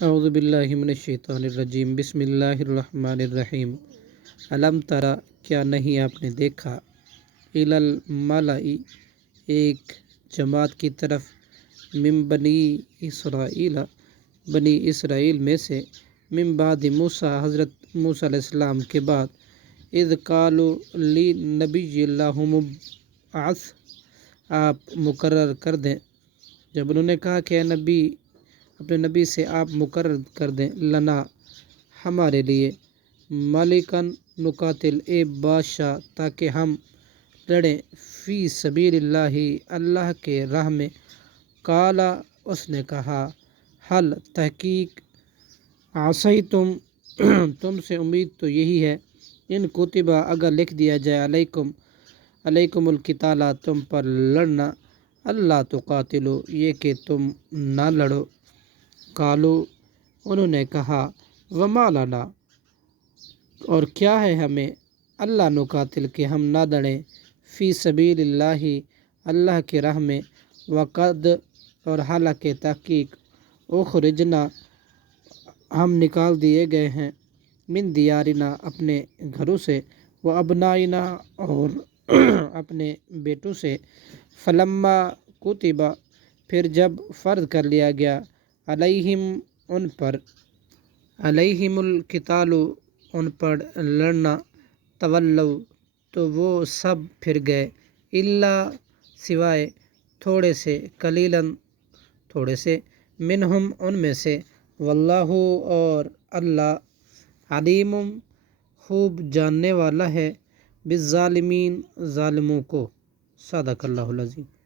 اعوذ باللہ من الشیطان الرجیم، بسم اللہ الرحمن الرحیم۔ علم ترا، کیا نہیں آپ نے دیکھا، الی الملئی، ایک جماعت کی طرف، من بنی اسرائیل، بنی اسرائیل میں سے، من بعد موسیٰ، حضرت موسیٰ علیہ السلام کے بعد، اذ قالوا لنبی اللہم ابعث، آپ مقرر کر دیں، جب انہوں نے کہا کہ اے نبی، اپنے نبی سے آپ مقرر کر دیں، لنا، ہمارے لیے، ملکن نقاتل، اے بادشاہ، تاکہ ہم لڑیں، فی سبیل اللہ، اللہ کے راہ میں۔ قالا، اس نے کہا، حل، تحقیق، عصیتم، تم سے امید تو یہی ہے، ان کتبہ، اگر لکھ دیا جائے، علیکم القتال، تم پر لڑنا، اللہ تقاتلو، یہ کہ تم نہ لڑو۔ قالو، انہوں نے کہا، وما لنا، اور کیا ہے ہمیں، اللہ نقاتل، کہ ہم نہ لڑیں، فی سبیل اللہ، اللہ کے راہ میں، وقد، اور حالانکہ تحقیق، اخرجنا، ہم نکال دیے گئے ہیں، من دیارنا، اپنے گھروں سے، و ابنائنا، اور اپنے بیٹوں سے، فلما کتبہ، پھر جب فرض کر لیا گیا، علیہم، ان پر، علیہم القتال، ان پر لڑنا، تولوا، تو وہ سب پھر گئے، الا، سوائے، تھوڑے سے، قلیلاً، تھوڑے سے، منہم، ان میں سے، واللہ، اور اللہ، علیم، خوب جاننے والا ہے، بالظالمین، ظالموں کو۔ صدق اللہ العظیم۔